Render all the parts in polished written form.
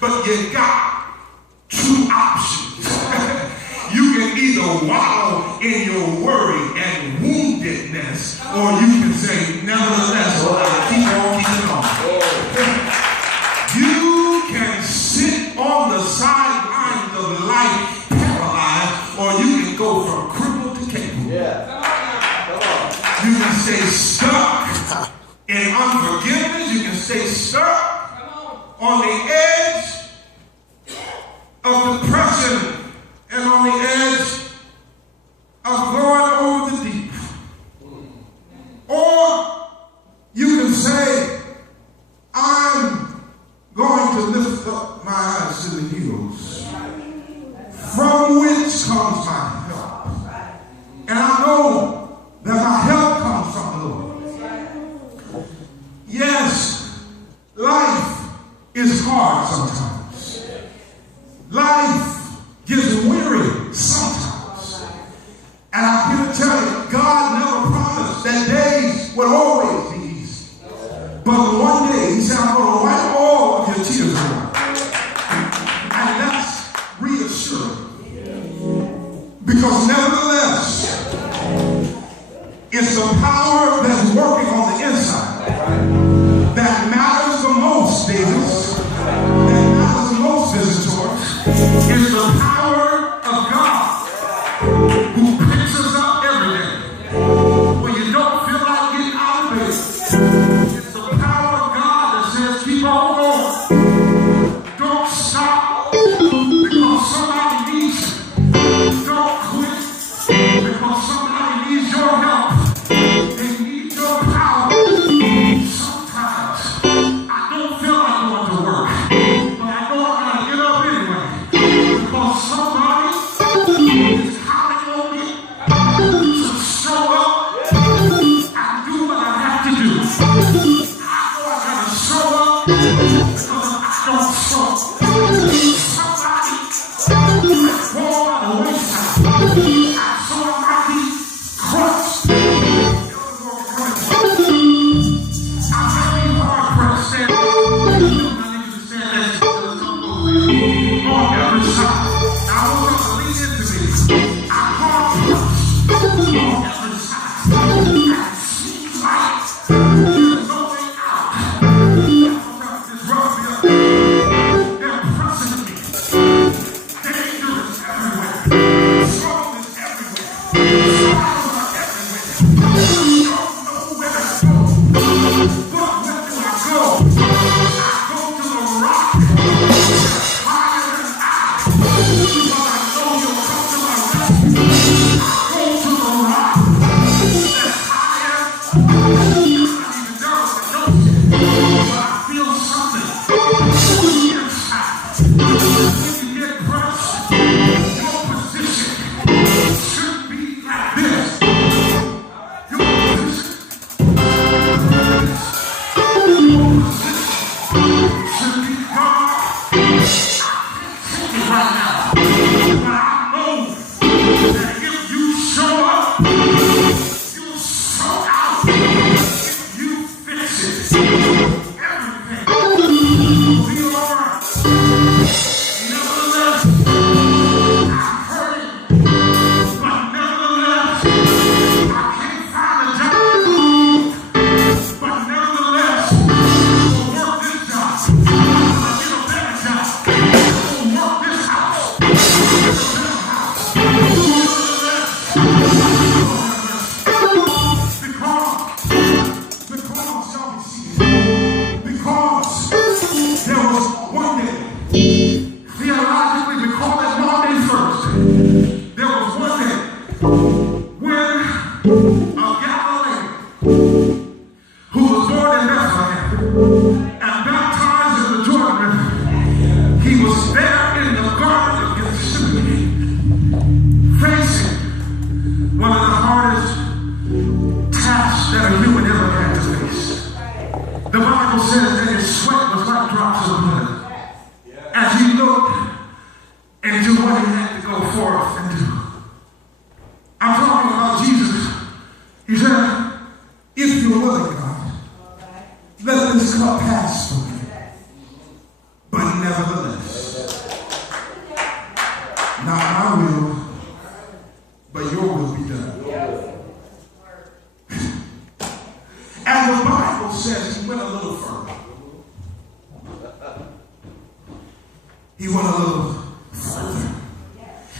But you got two options. You can either wallow in your worry and woundedness, or you can say, nevertheless, I keep on keeping on. You can sit on the sidelines of life paralyzed, or you can go from crippled to capable. You can stay stuck in unforgiveness. You can stay stuck on the edge of depression and on the edge of going over the deep. Or you can say, I'm going to lift up my eyes to the hills, from which comes my help. And I know that my help comes from the Lord. Yes, life is hard sometimes. Life gets weary sometimes. And I'm here to tell you, God never promised that days would always be easy. But one day, he said, I'm going to wipe all of your tears away. And that's reassuring. Because nevertheless, it's the power that's working on the inside that matters the most, Davis. That matters the most, visitors. It's the power of God who picks us up every day when you don't feel like getting out of bed. It's the power of God that says, keep on going. Don't stop because somebody needs you. Don't quit because somebody needs your help. They need your power. Sometimes I don't feel like going to work, but I know I'm going to get up anyway because somebody is counting on me to show up and do what I have to do. I know I got to show up because I don't show up. Somebody has fallen by the wayside. And so I might be crushed. I might be hard pressed. I need you to stand next to me on every side. Now I want you to lean into me. I'm hard pressed on every side. And it seems like there's no way out. This rubs me up. They're pressing me. my will, but your will be done. And the Bible says he went a little further. He went a little further.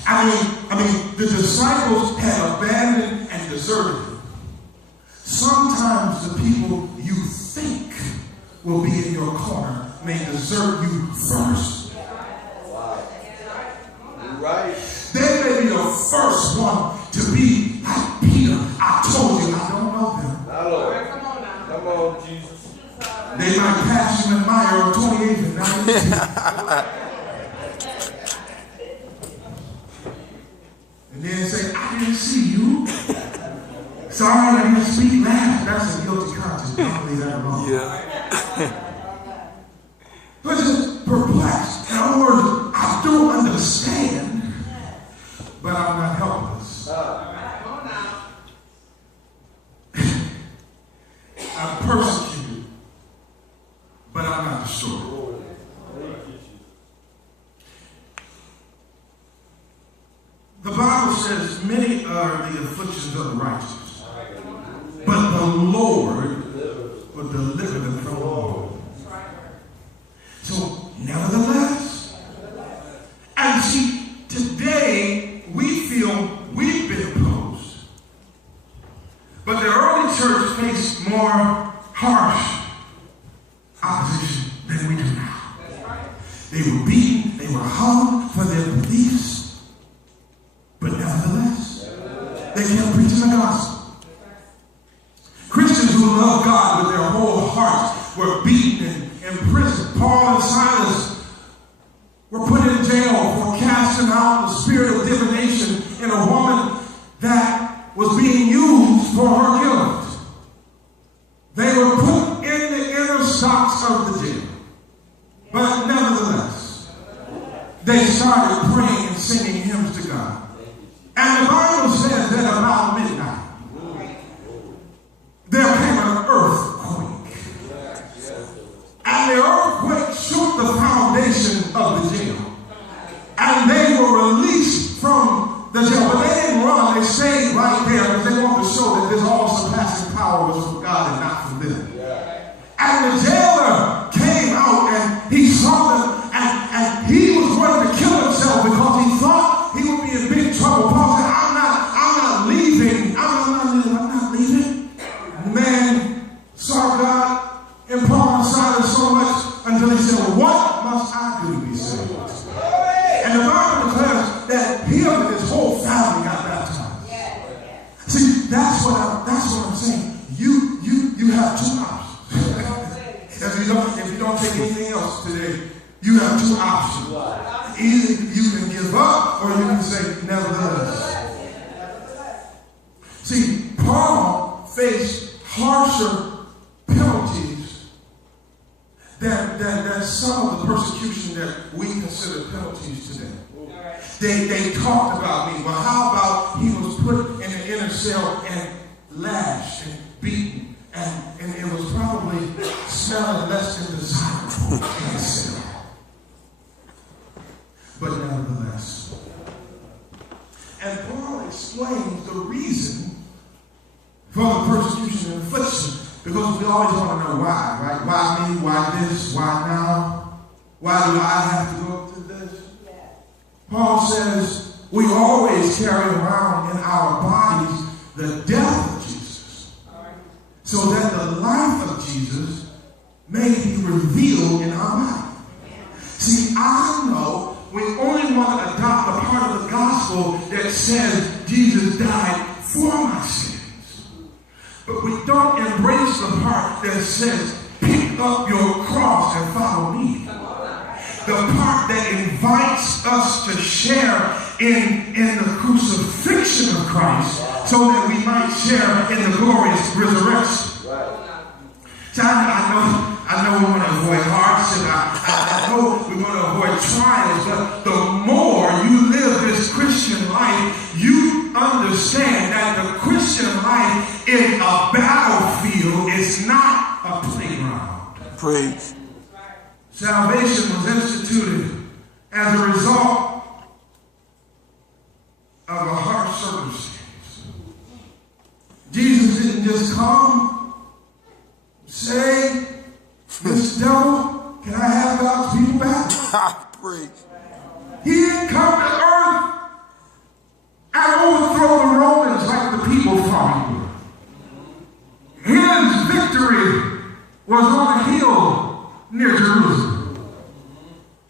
I mean, the disciples had abandoned and deserted him. Sometimes the people you think will be in your corner may desert you first. Right. They may be the first one to be like Peter. I told you I don't know them. Hello. Come on, Jesus. They might pass you in Meyer on 28th and 19th. And then say, I didn't see you. Sorry, I didn't speak last. That's a guilty conscience. Don't leave that alone. Yeah. But just perplexed. In other words, I don't understand, but I'm not helpless. I'm persecuted, but I'm not destroyed. The Bible says many are the afflictions of the righteous, but the Lord will deliver them from all. So, nevertheless, and see, today we feel we've been opposed, but the early church faced more harsh opposition than we do now. They were beaten, they were hung for their beliefs. But nevertheless, they kept preaching the gospel. Christians who love God with their whole hearts were beaten and imprisoned. Paul and Silas were put in jail for casting out the spirit of divination in a woman that was being used for her guilt. They were put in the inner stocks of the jail. But nevertheless, they started praying and singing hymns to God. And the Bible says that about midnight, there came an earthquake. And the earthquake shook the foundation of the jail. And they were released from the jail. But they didn't run. They stayed right there because they wanted to show that this all-surpassing power was from God and not from them. And the jailer came out and he saw them. And he was going to kill himself because he thought he would be in big trouble. Paul said, I'm not leaving. I'm not leaving. Man saw God in Paul and Silas so much until he said, what must I do to be saved? And the Bible declares that him and his whole family got baptized. See, that's what I'm saying. You have two options. If you don't take anything else today, you have two options. Either you can give up or you can say, nevertheless. See, Paul faced harsher penalties than some of the persecution that we consider penalties today. They talked about me. Well, how about he was put in an inner cell and lashed and beaten, and it was probably smelling less than desirable in the cell. But nevertheless. And Paul explains the reason for the persecution and affliction, because we always want to know why, right? Why me? Why this? Why now? Why do I have to go through this? Paul says we always carry around in our bodies the death of Jesus, so that the life of Jesus may be revealed in our life. See, I know we only want to adopt the part of the gospel that says Jesus died for my sins. But we don't embrace the part that says, pick up your cross and follow me. The part that invites us to share in the crucifixion of Christ so that we might share in the glorious resurrection. So I know we want to avoid hardship. I know we want to avoid trials, but the more you live this Christian life, you understand that the Christian life is a battlefield. It's not a playground. Praise. Salvation was instituted as a result Preach. He didn't come to earth and overthrow the Romans like the people thought he would. His victory was on a hill near Jerusalem,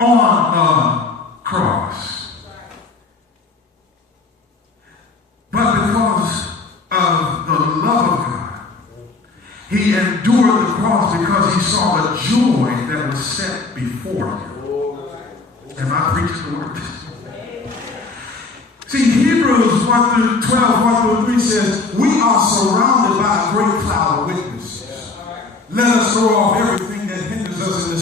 on a cross. But because of the love of God, he endured the cross because he saw the joy that was set before him. Am I preaching the word? See, Hebrews 1 through 12, 1 through 3 says, we are surrounded by a great cloud of witnesses. Let us throw off everything that hinders us in the